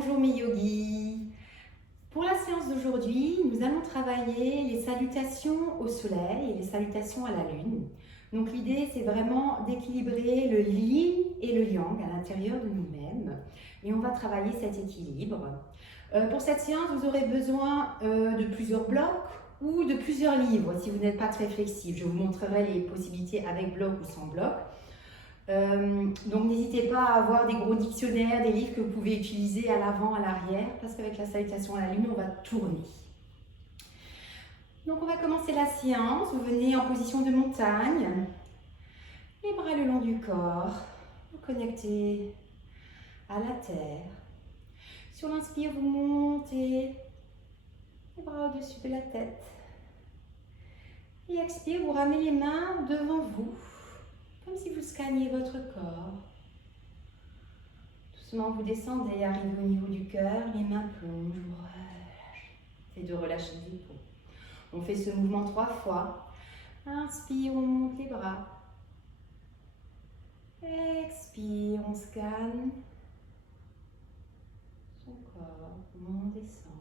Bonjour mes yogis. Pour la séance d'aujourd'hui, nous allons travailler les salutations au soleil et les salutations à la lune. Donc l'idée, c'est vraiment d'équilibrer le yin et le yang à l'intérieur de nous-mêmes. Et on va travailler cet équilibre. Pour cette séance, vous aurez besoin de plusieurs blocs ou de plusieurs livres si vous n'êtes pas très flexible. Je vous montrerai les possibilités avec bloc ou sans bloc. Donc n'hésitez pas à avoir des gros dictionnaires, des livres que vous pouvez utiliser à l'avant, à l'arrière, parce qu'avec la salutation à la lune, on va tourner. Donc on va commencer la séance. Vous venez en position de montagne, les bras le long du corps, vous connectez à la terre. Sur l'inspire, vous montez les bras au-dessus de la tête. Et expire, vous ramenez les mains devant vous, comme si vous scanniez votre corps. Doucement, vous descendez, arrivez au niveau du cœur, les mains plongent, vous relâchez. Et de relâcher les épaules. On fait ce mouvement 3 fois. Inspire, on monte les bras. Expire, on scanne son corps, on descend.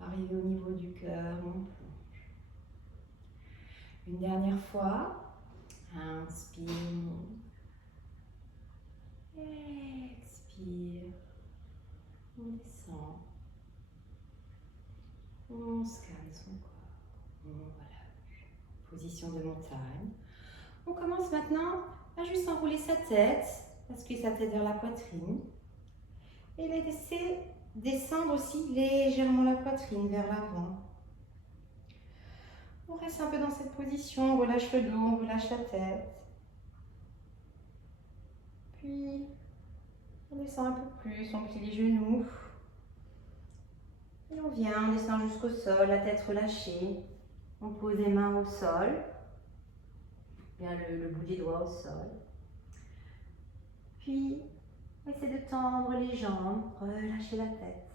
Arrivé au niveau du cœur, on plonge. Une dernière fois. Inspire, expire, on descend, on scanne son corps, on relâche. Position de montagne. On commence maintenant à juste enrouler sa tête, basculer sa tête vers la poitrine et laisser descendre aussi légèrement la poitrine vers l'avant. On reste un peu dans cette position, on relâche le dos, on relâche la tête. Puis, on descend un peu plus, on plie les genoux. Et on vient, on descend jusqu'au sol, la tête relâchée. On pose les mains au sol. Bien le bout des doigts au sol. Puis, on essaie de tendre les jambes, relâcher la tête.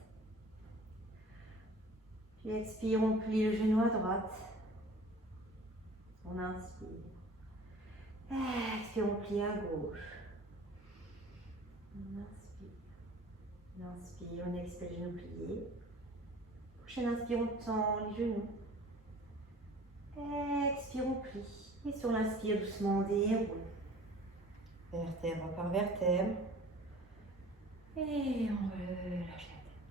Puis expire, on plie le genou à droite. On inspire. Expire, on plie à gauche. On inspire. On inspire, on expire, genou plié. Prochaine inspire, on tend les genoux. Expire, on plie. Et sur l'inspire, doucement, on déroule. Vertèbre par vertèbre. Et on relâche la tête.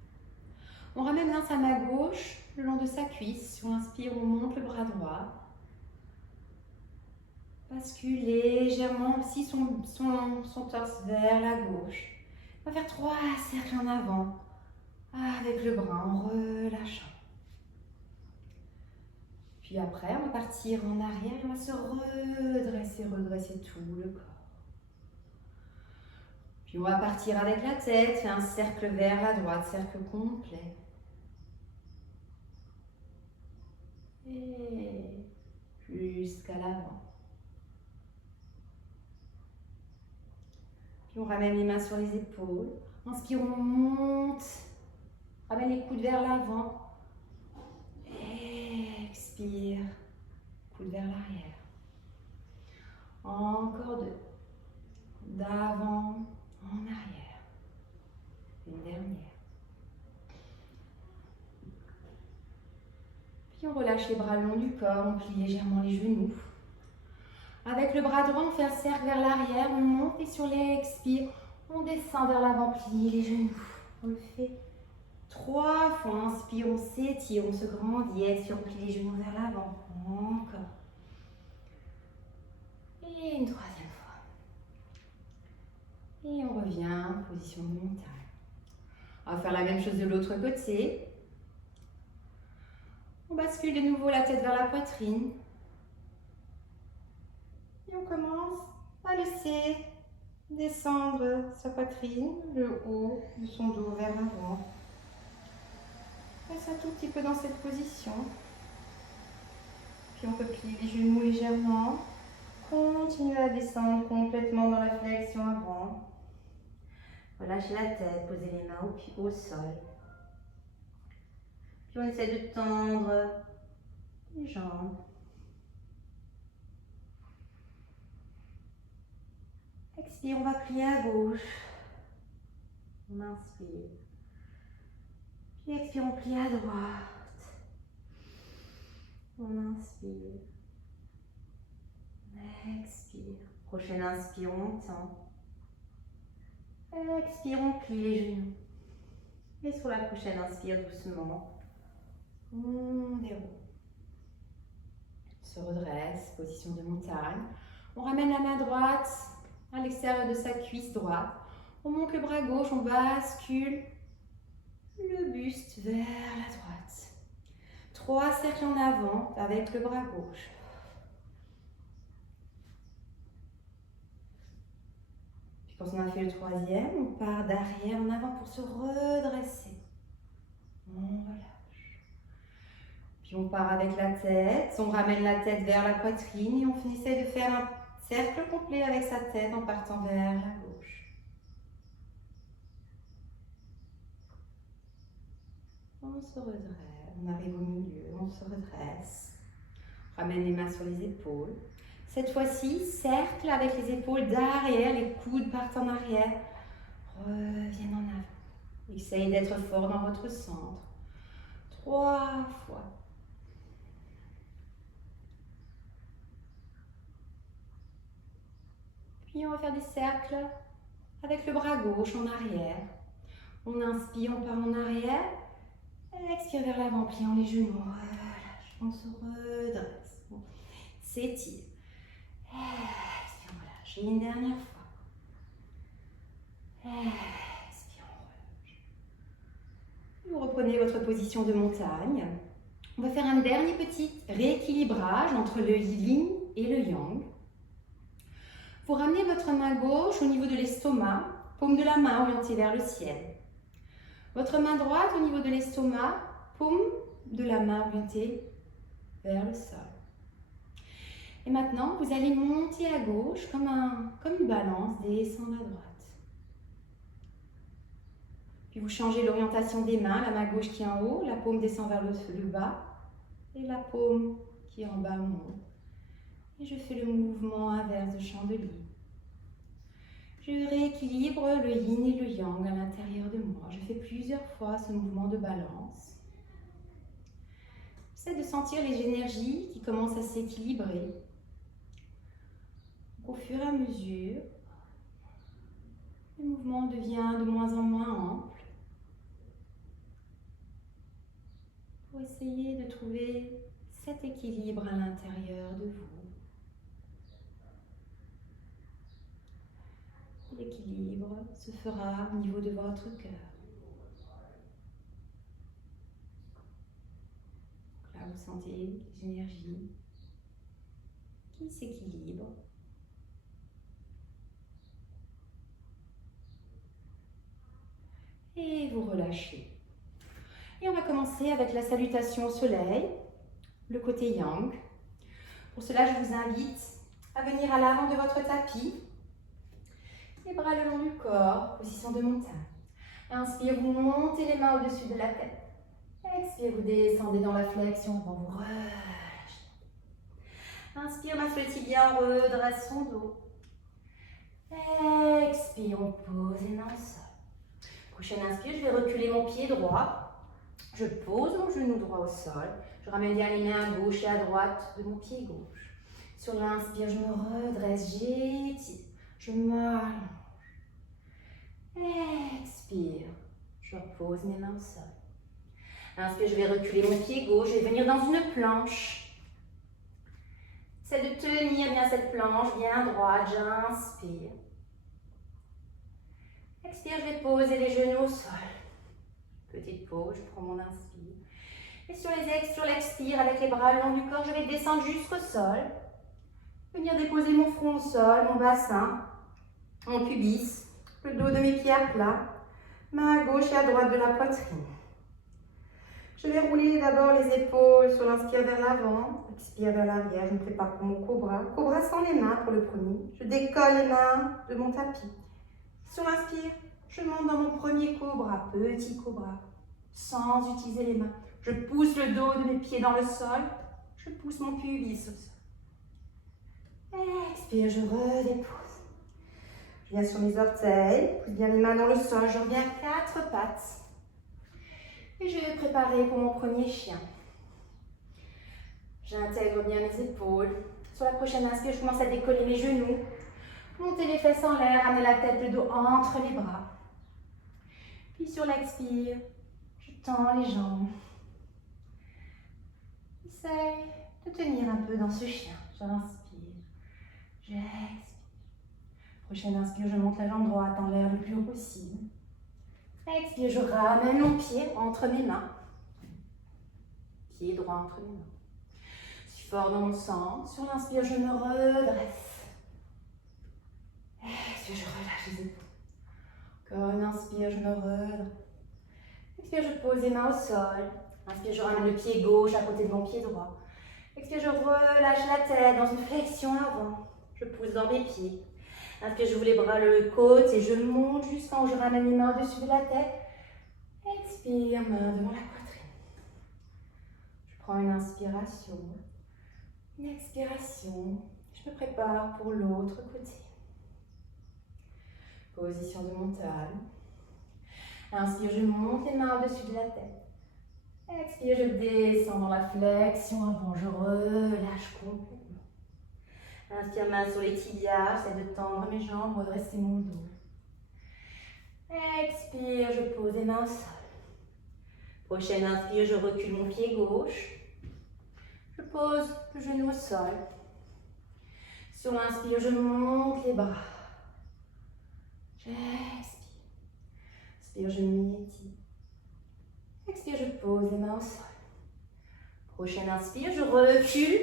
On ramène l'un sa main gauche le long de sa cuisse. Sur l'inspire, on monte le bras droit. Bascule légèrement aussi son torse vers la gauche. On va faire 3 cercles en avant avec le bras en relâchant. Puis après, on va partir en arrière et on va se redresser tout le corps. Puis on va partir avec la tête, faire un cercle vers la droite, cercle complet. Et jusqu'à l'avant. Puis on ramène les mains sur les épaules. Inspire, on monte. Ramène les coudes vers l'avant. Expire. Coude vers l'arrière. Encore 2. D'avant en arrière. Une dernière. Puis on relâche les bras le long du corps, on plie légèrement les genoux. Avec le bras droit, on fait un cercle vers l'arrière, on monte et sur l'expire, on descend vers l'avant, plie les genoux. On le fait 3 fois. Inspire, on s'étire, on se grandit. Expire, on plie les genoux vers l'avant. Encore. Et une 3e fois. Et on revient en position de montagne. On va faire la même chose de l'autre côté. On bascule de nouveau la tête vers la poitrine. Et on commence à laisser descendre sa poitrine, le haut de son dos vers l'avant. Reste un tout petit peu dans cette position. Puis on peut plier les genoux légèrement. Continuez à descendre complètement dans la flexion avant. Relâchez la tête, posez les mains au sol. Puis on essaie de tendre les jambes. Expire, on va plier à gauche. On inspire. Expire, on plie à droite. On inspire. Expire. Prochaine inspire, on tend. Expire, on plie les genoux. Et sur la prochaine inspire doucement. On déroule. Se redresse, position de montagne. On ramène la main droite à l'extérieur de sa cuisse droite. On monte le bras gauche, on bascule le buste vers la droite. 3 cercles en avant avec le bras gauche. Puis quand on a fait le 3e, on part d'arrière en avant pour se redresser. On relâche. Puis on part avec la tête, on ramène la tête vers la poitrine et on essaie de faire un cercle complet avec sa tête en partant vers la gauche. On se redresse, on arrive au milieu, on se redresse. Ramène les mains sur les épaules. Cette fois-ci, cercle avec les épaules derrière, les coudes partent en arrière, reviennent en avant. Essayez d'être fort dans votre centre. 3 fois. Puis on va faire des cercles avec le bras gauche en arrière. On inspire, on part en arrière. Expire vers l'avant, pliant les genoux. Relâche, on se redresse. On s'étire. Expire, on relâche. Et une dernière fois. Expire, on relâche. Vous reprenez votre position de montagne. On va faire un dernier petit rééquilibrage entre le yin et le yang. Vous ramenez votre main gauche au niveau de l'estomac, paume de la main orientée vers le ciel. Votre main droite au niveau de l'estomac, paume de la main orientée vers le sol. Et maintenant, vous allez monter à gauche comme une balance, descendre à droite. Puis vous changez l'orientation des mains, la main gauche qui est en haut, la paume descend vers le bas et la paume qui est en bas monte. Et je fais le mouvement inverse de chandelier. Je rééquilibre le yin et le yang à l'intérieur de moi. Je fais plusieurs fois ce mouvement de balance. J'essaie de sentir les énergies qui commencent à s'équilibrer. Au fur et à mesure, le mouvement devient de moins en moins ample. Pour essayer de trouver cet équilibre à l'intérieur de vous. L'équilibre se fera au niveau de votre cœur. Là, vous sentez les énergies qui s'équilibrent. Et vous relâchez. Et on va commencer avec la salutation au soleil, le côté yang. Pour cela, je vous invite à venir à l'avant de votre tapis. Les bras le long du corps, position de montagne. Inspire, vous montez les mains au-dessus de la tête. Expire, vous descendez dans la flexion, vous relâchez. Inspire, main sur le tibia, on redresse son dos. Expire, on pose les mains au sol. Prochaine inspire, je vais reculer mon pied droit. Je pose mon genou droit au sol. Je ramène bien les mains à gauche et à droite de mon pied gauche. Sur l'inspire, je me redresse, j'étire, je m'allonge. Expire, je repose mes mains au sol. Inspire, je vais reculer mon pied gauche, je vais venir dans une planche. C'est de tenir bien cette planche, bien droite, j'inspire. Expire, je vais poser les genoux au sol. Petite pause, je prends mon inspire. Et sur l'expire, avec les bras le long du corps, je vais descendre jusqu'au sol. Venir déposer mon front au sol, mon bassin, mon pubis, le dos de mes pieds à plat, main à gauche et à droite de la poitrine. Je vais rouler d'abord les épaules sur l'inspire vers l'avant, expire vers l'arrière, je me prépare pour mon cobra. Cobra sans les mains pour le premier. Je décolle les mains de mon tapis. Sur l'inspire, je monte dans mon premier cobra, petit cobra, sans utiliser les mains. Je pousse le dos de mes pieds dans le sol, je pousse mon pubis au sol. Expire, je redépose. Je viens sur mes orteils, pousse bien les mains dans le sol, je reviens à 4 pattes. Et je vais préparer pour mon premier chien. J'intègre bien mes épaules. Sur la prochaine inspire, je commence à décoller mes genoux. Monter les fesses en l'air, amener la tête, le dos entre les bras. Puis sur l'expire, je tends les jambes. Essaye de tenir un peu dans ce chien. J'inspire, j'expire. Prochaine inspire, je monte la jambe droite en l'air le plus haut possible. Expire, je ramène mon pied entre mes mains. Pied droit entre mes mains. Je suis fort dans mon centre. Sur l'inspire, je me redresse. Expire, je relâche les épaules. Encore une inspire, je me redresse. Expire, je pose les mains au sol. Inspire, je ramène le pied gauche à côté de mon pied droit. Expire, je relâche la tête dans une flexion avant. Je pousse dans mes pieds. Inspire, j'ouvre les bras le côté et je monte jusqu'en haut. Je ramène les mains au-dessus de la tête. Expire, main devant la poitrine. Je prends une inspiration. Une expiration. Je me prépare pour l'autre côté. Position de montagne. Inspire, je monte les mains au-dessus de la tête. Expire, je descends dans la flexion avant, je relâche complètement. Inspire, main sur les tibias, j'essaie de tendre mes jambes, redresser mon dos. Expire, je pose les mains au sol. Prochaine inspire, je recule mon pied gauche. Je pose le genou au sol. Sur l'inspire, je monte les bras. J'expire. Inspire, je m'étire. Expire, je pose les mains au sol. Prochaine inspire, je recule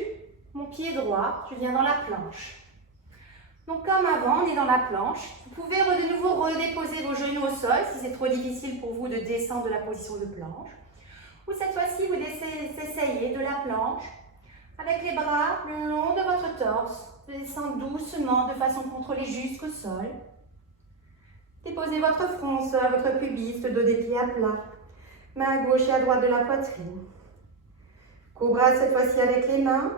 mon pied droit, je viens dans la planche. Donc comme avant, on est dans la planche. Vous pouvez de nouveau redéposer vos genoux au sol si c'est trop difficile pour vous de descendre de la position de planche. Ou cette fois-ci, vous essayez de la planche avec les bras le long de votre torse. Vous descendez doucement de façon contrôlée jusqu'au sol. Déposez votre front au sol, votre pubis, le dos des pieds à plat. Main à gauche et à droite de la poitrine. Cobra cette fois-ci avec les mains.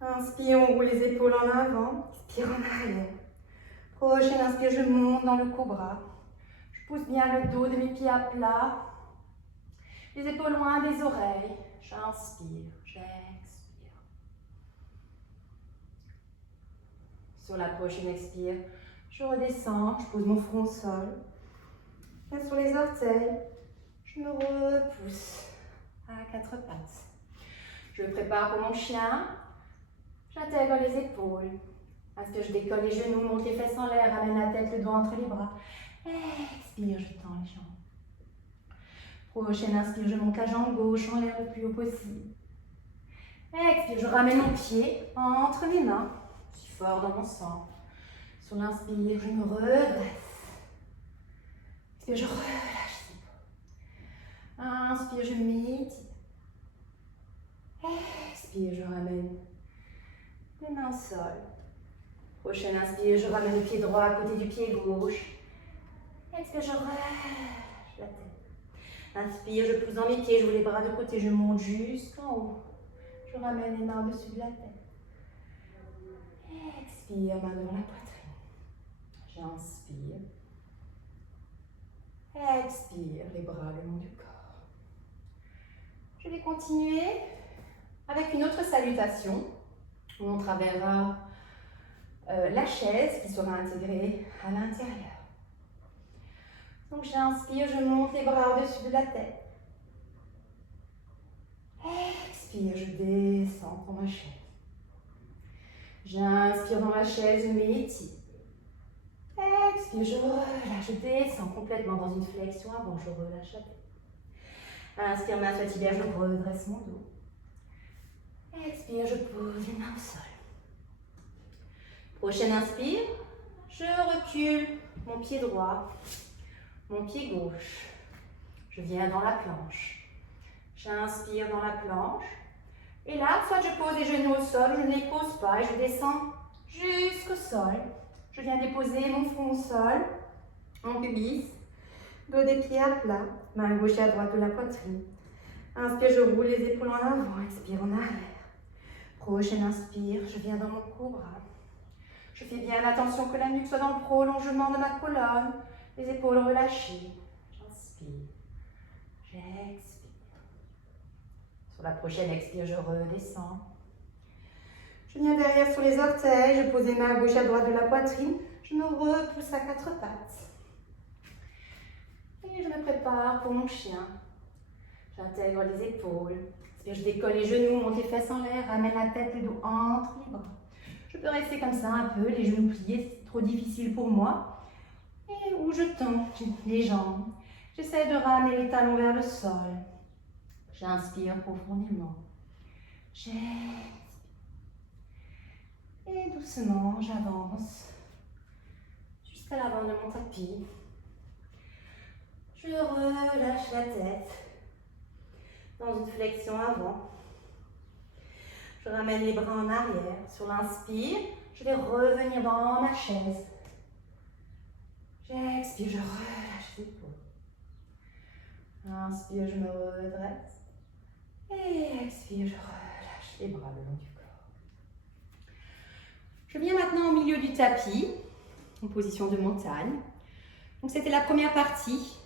Inspire, on roule les épaules en avant. Expire en arrière. Prochaine inspire, je monte dans le cobra. Je pousse bien le dos de mes pieds à plat. Les épaules loin des oreilles. J'inspire, j'expire. Sur la prochaine expire, je redescends, je pose mon front au sol. Main sur les orteils. Je me repousse à quatre pattes. Je me prépare pour mon chien. J'intègre les épaules. Inspire, je décolle les genoux, monte les fesses en l'air, ramène la tête, le dos entre les bras. Expire, je tends les jambes. Prochaine inspire, je monte la jambe gauche en l'air le plus haut possible. Expire, je ramène mon pied entre mes mains. Je suis fort dans mon centre. Sur l'inspire, je me redresse. Expire, je relâche. Inspire, je m'étire. Expire, je ramène les mains au sol. Prochaine inspire, je ramène le pied droit à côté du pied gauche. Expire, je relâche la tête. Inspire, je pousse dans mes pieds, je ouvre les bras de côté, je monte jusqu'en haut. Je ramène les mains au-dessus de la tête. Expire, main devant la poitrine. J'inspire. Expire, les bras le long du corps. Je vais continuer avec une autre salutation où on travaillera la chaise qui sera intégrée à l'intérieur. Donc j'inspire, je monte les bras au-dessus de la tête. Expire, je descends dans ma chaise. J'inspire dans ma chaise, je m'étire. Expire, je relâche, je descends complètement dans une flexion avant, je relâche la tête. Inspire, main sur la tibia, je redresse mon dos. Expire, je pose les mains au sol. Prochaine inspire, je recule mon pied droit, mon pied gauche. Je viens dans la planche. J'inspire dans la planche. Et là, soit je pose les genoux au sol, ou je ne les pose pas et je descends jusqu'au sol. Je viens déposer mon front au sol, mon pubis, dos des pieds à plat, main gauche et à droite de la poitrine. Inspire, je roule les épaules en avant, expire en arrière. Prochaine inspire, je viens dans mon cobra. Je fais bien attention que la nuque soit dans le prolongement de ma colonne, les épaules relâchées. J'inspire, j'expire. Sur la prochaine expire, je redescends. Je viens derrière sur les orteils, je pose les mains à gauche à droite de la poitrine, je me repousse à quatre pattes. Et je me prépare pour mon chien. J'intègre les épaules. Je décolle les genoux, monte les fesses en l'air, ramène la tête, le dos entre les bras. Je peux rester comme ça un peu, les genoux pliés, c'est trop difficile pour moi. Et où je tends les jambes. J'essaie de ramener les talons vers le sol. J'inspire profondément. J'expire. Et doucement, j'avance jusqu'à l'avant de mon tapis. Je relâche la tête dans une flexion avant. Je ramène les bras en arrière. Sur l'inspire, je vais revenir dans ma chaise. J'expire, je relâche l'épaule. Inspire, je me redresse. Et expire, je relâche les bras le long du corps. Je viens maintenant au milieu du tapis, en position de montagne. Donc c'était la première partie,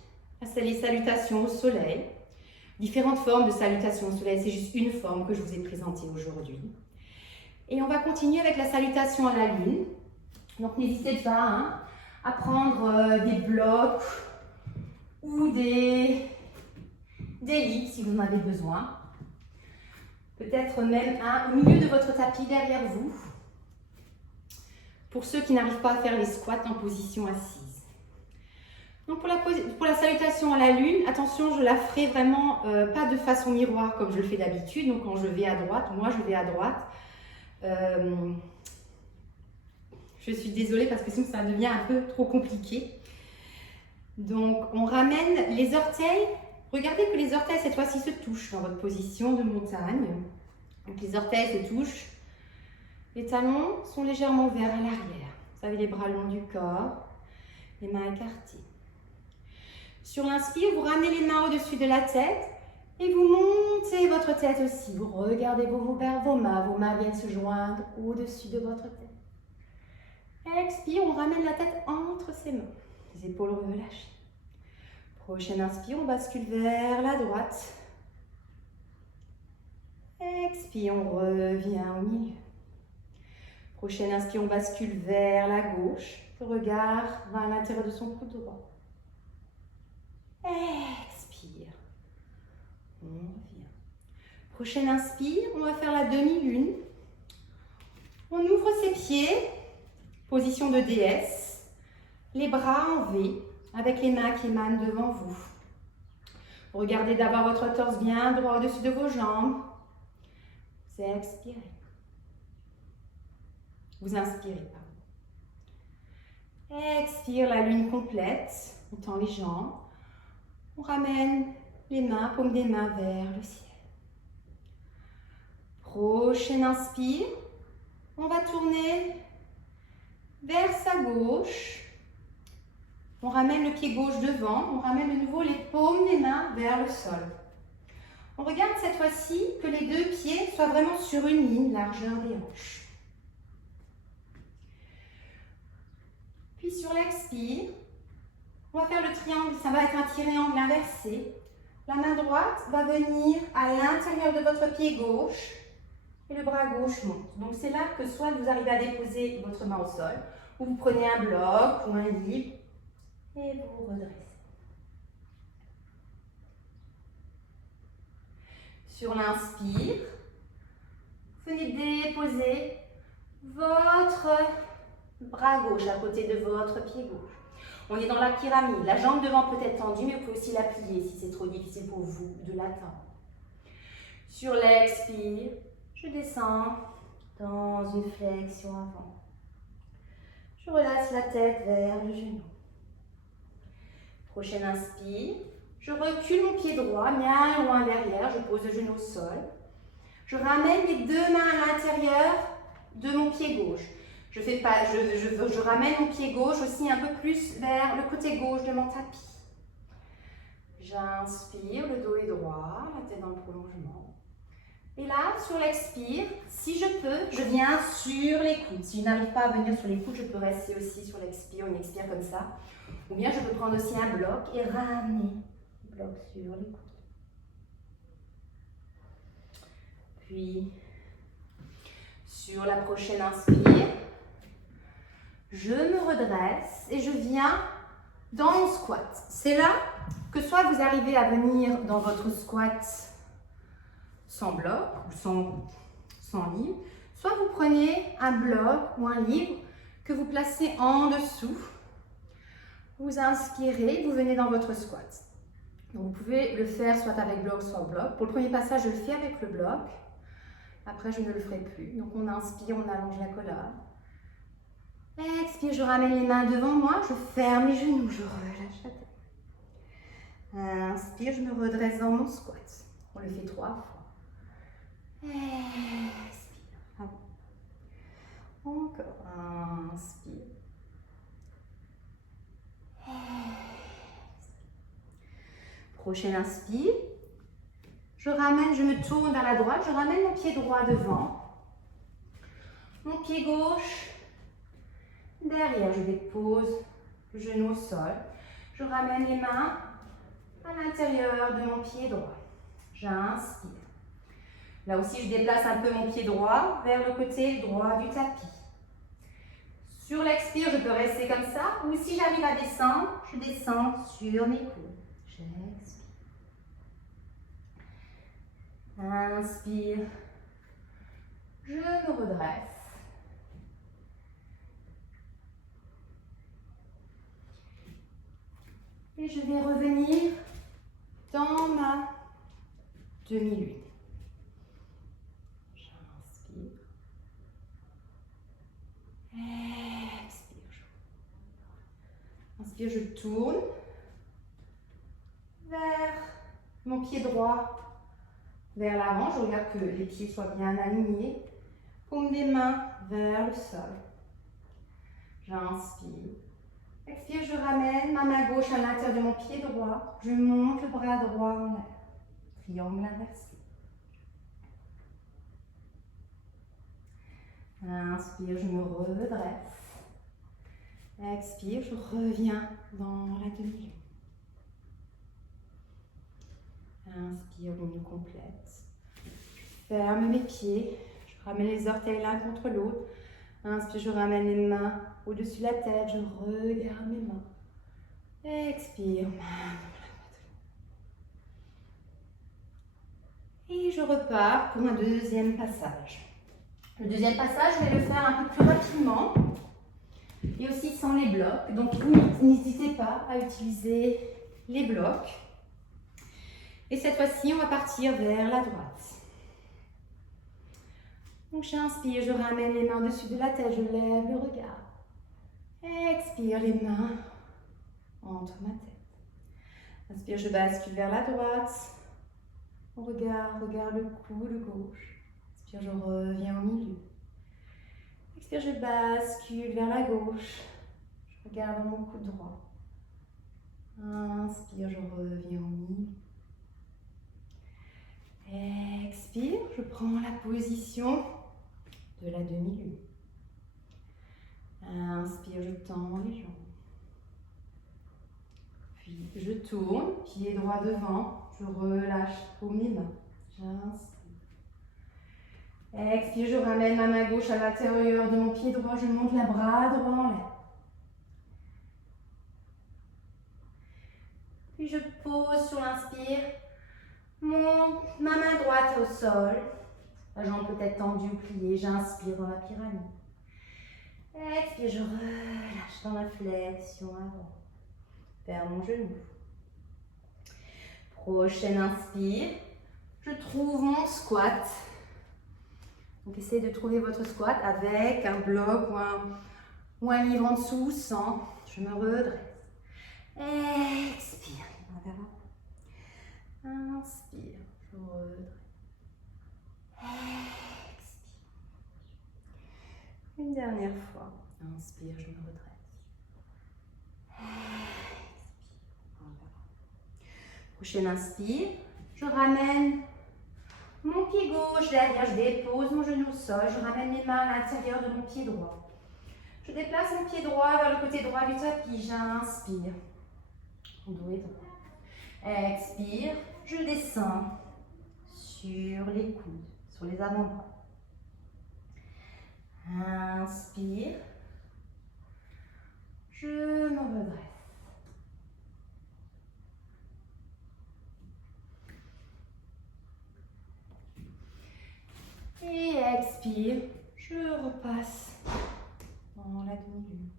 c'est les salutations au soleil. Différentes formes de salutations au soleil, c'est juste une forme que je vous ai présentée aujourd'hui. Et on va continuer avec la salutation à la lune. Donc n'hésitez pas à prendre des blocs ou des livres si vous en avez besoin. Peut-être même un au milieu de votre tapis derrière vous. Pour ceux qui n'arrivent pas à faire les squats en position assise. Donc pour la salutation à la lune, attention, je la ferai vraiment pas de façon miroir comme je le fais d'habitude. Donc quand je vais à droite, moi je vais à droite. Je suis désolée parce que sinon ça devient un peu trop compliqué. Donc on ramène les orteils. Regardez que les orteils cette fois-ci se touchent dans votre position de montagne. Donc les orteils se touchent. Les talons sont légèrement vers à l'arrière. Vous avez les bras le long du corps, les mains écartées. Sur l'inspire, vous ramenez les mains au-dessus de la tête et vous montez votre tête aussi. Vous regardez vos mains viennent se joindre au-dessus de votre tête. Expire, on ramène la tête entre ses mains. Les épaules relâchées. Prochaine inspire, on bascule vers la droite. Expire, on revient au milieu. Prochaine inspire, on bascule vers la gauche. Le regard va à l'intérieur de son coude droit. Expire. On revient. Prochaine inspire, on va faire la demi-lune. On ouvre ses pieds, position de déesse. Les bras en V, avec les mains qui émanent devant vous. Regardez d'avoir votre torse bien droit au-dessus de vos jambes. Vous expirez. Vous inspirez, pardon. Expire, la lune complète. On tend les jambes. On ramène les mains, paume des mains vers le ciel. Prochaine inspire. On va tourner vers sa gauche. On ramène le pied gauche devant. On ramène de nouveau les paumes des mains vers le sol. On regarde cette fois-ci que les deux pieds soient vraiment sur une ligne, largeur des hanches. Puis sur l'expire, on va faire le triangle, ça va être un triangle inversé. La main droite va venir à l'intérieur de votre pied gauche et le bras gauche monte. Donc c'est là que soit vous arrivez à déposer votre main au sol, ou vous prenez un bloc ou un livre et vous vous redressez. Sur l'inspire, vous venez déposer votre bras gauche à côté de votre pied gauche. On est dans la pyramide. La jambe devant peut être tendue, mais vous pouvez aussi la plier si c'est trop difficile pour vous de l'atteindre. Sur l'expire, je descends dans une flexion avant. Je relâche la tête vers le genou. Prochaine inspire, je recule mon pied droit, bien loin derrière, je pose le genou au sol. Je ramène les deux mains à l'intérieur de mon pied gauche. Je ramène mon pied gauche aussi un peu plus vers le côté gauche de mon tapis. J'inspire, le dos est droit, la tête dans le prolongement. Et là, sur l'expire, si je peux, je viens sur les coudes. Si je n'arrive pas à venir sur les coudes, je peux rester aussi sur l'expire, on expire comme ça. Ou bien je peux prendre aussi un bloc et ramener le bloc sur les coudes. Puis, sur la prochaine inspire, je me redresse et je viens dans mon squat. C'est là que soit vous arrivez à venir dans votre squat sans bloc ou sans livre, soit vous prenez un bloc ou un livre que vous placez en dessous. Vous inspirez, vous venez dans votre squat. Donc vous pouvez le faire soit avec bloc, soit bloc. Pour le premier passage, je le fais avec le bloc. Après, je ne le ferai plus. Donc on inspire, on allonge la colonne. Expire, je ramène les mains devant moi, je ferme les genoux, je relâche la tête. Inspire, je me redresse dans mon squat. On le fait 3 fois. Expire. Encore. Inspire. Prochaine inspire. Je ramène, je me tourne vers la droite, je ramène mon pied droit devant. Mon pied gauche derrière, je dépose le genou au sol. Je ramène les mains à l'intérieur de mon pied droit. J'inspire. Là aussi, je déplace un peu mon pied droit vers le côté droit du tapis. Sur l'expire, je peux rester comme ça, ou si j'arrive à descendre, je descends sur mes coudes. J'expire. Inspire. Je me redresse. Et je vais revenir dans ma demi-lune. J'inspire. Expire. Inspire, je tourne vers mon pied droit vers l'avant. Je regarde que les pieds soient bien alignés. Paume des mains vers le sol. J'inspire. Expire, je ramène ma main gauche à l'intérieur de mon pied droit. Je monte le bras droit en l'air. Triangle inversé. Inspire, je me redresse. Expire, je reviens dans la demi-lune. Inspire, lune complète. Je ferme mes pieds. Je ramène les orteils l'un contre l'autre. Inspire, je ramène les mains au-dessus de la tête. Je regarde mes mains. Expire, main dans la poitrine. Et je repars pour un deuxième passage. Le deuxième passage, je vais le faire un peu plus rapidement et aussi sans les blocs. Donc, n'hésitez pas à utiliser les blocs. Et cette fois-ci, on va partir vers la droite. Donc, j'inspire, je ramène les mains au-dessus de la tête, je lève le regard. Expire, les mains entre ma tête. Inspire, je bascule vers la droite. On regarde le coude gauche. Inspire, je reviens au milieu. Expire, je bascule vers la gauche. Je regarde mon coude droit. Inspire, je reviens au milieu. Expire, je prends la position de la demi-lune. Inspire, je tends les jambes. Puis je tourne, pied droit devant, je relâche pour mes mains. J'inspire. Expire, je ramène ma main gauche à l'intérieur de mon pied droit, je monte le bras droit en l'air. Puis je pose sur l'inspire, ma main droite au sol, la jambe peut-être tendue ou pliée, j'inspire dans la pyramide. Expire, je relâche dans la flexion avant, vers mon genou. Prochaine inspire, je trouve mon squat. Donc essayez de trouver votre squat avec un bloc ou un livre en dessous, sans. Je me redresse. Expire, inspire, je redresse. Expire. Une dernière fois. Inspire, je me redresse. Expire. Prochaine inspire. Je ramène mon pied gauche derrière, je dépose mon genou au sol. Je ramène mes mains à l'intérieur de mon pied droit. Je déplace mon pied droit vers le côté droit du tapis. J'inspire. Mon dos est droit. Expire. Je descends sur les coudes, sur les avant-bras. Inspire. Je me redresse. Et expire. Je repasse dans la demi-lune.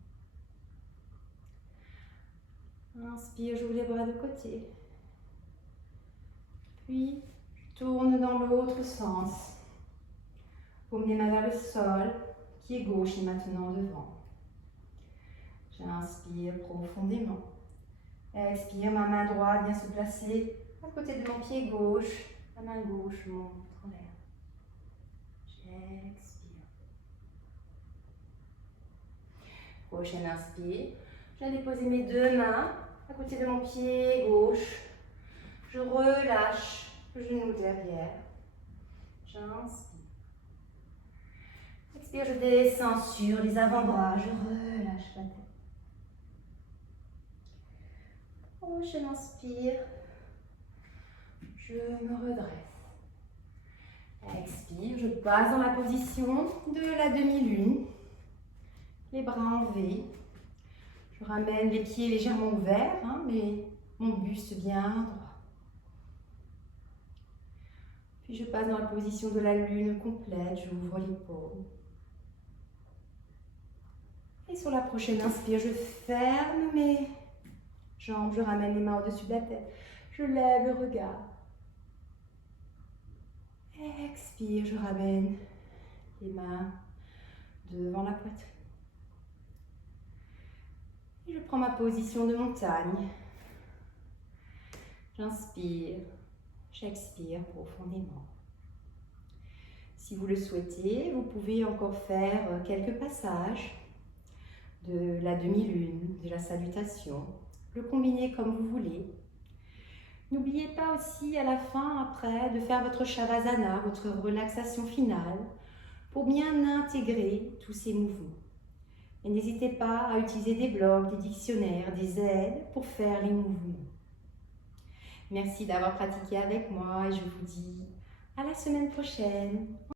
Inspire, j'ouvre les bras de côté. Puis, je tourne dans l'autre sens. Paume les mains vers le sol, pied gauche est maintenant devant. J'inspire profondément. Expire, ma main droite vient se placer à côté de mon pied gauche. La main gauche monte en l'air. J'expire. Prochaine inspire. Je viens déposer mes deux mains à côté de mon pied gauche. Je relâche le genou derrière. J'inspire. Expire, je descends sur les avant-bras. Je relâche la tête. Prochaine inspire. Je me redresse. Expire, je passe dans la position de la demi-lune. Les bras en V. Je ramène les pieds légèrement ouverts, mais mon buste bien droit. Puis je passe dans la position de la lune complète, j'ouvre les paumes. Et sur la prochaine inspire, je ferme mes jambes, je ramène les mains au-dessus de la tête. Je lève le regard. Expire, je ramène les mains devant la poitrine. Et je prends ma position de montagne. J'inspire, j'expire profondément. Si vous le souhaitez, vous pouvez encore faire quelques passages de la demi-lune, de la salutation, le combiner comme vous voulez. N'oubliez pas aussi à la fin, après, de faire votre Shavasana, votre relaxation finale, pour bien intégrer tous ces mouvements. Et n'hésitez pas à utiliser des blogs, des dictionnaires, des aides pour faire les mouvements. Merci d'avoir pratiqué avec moi et je vous dis à la semaine prochaine.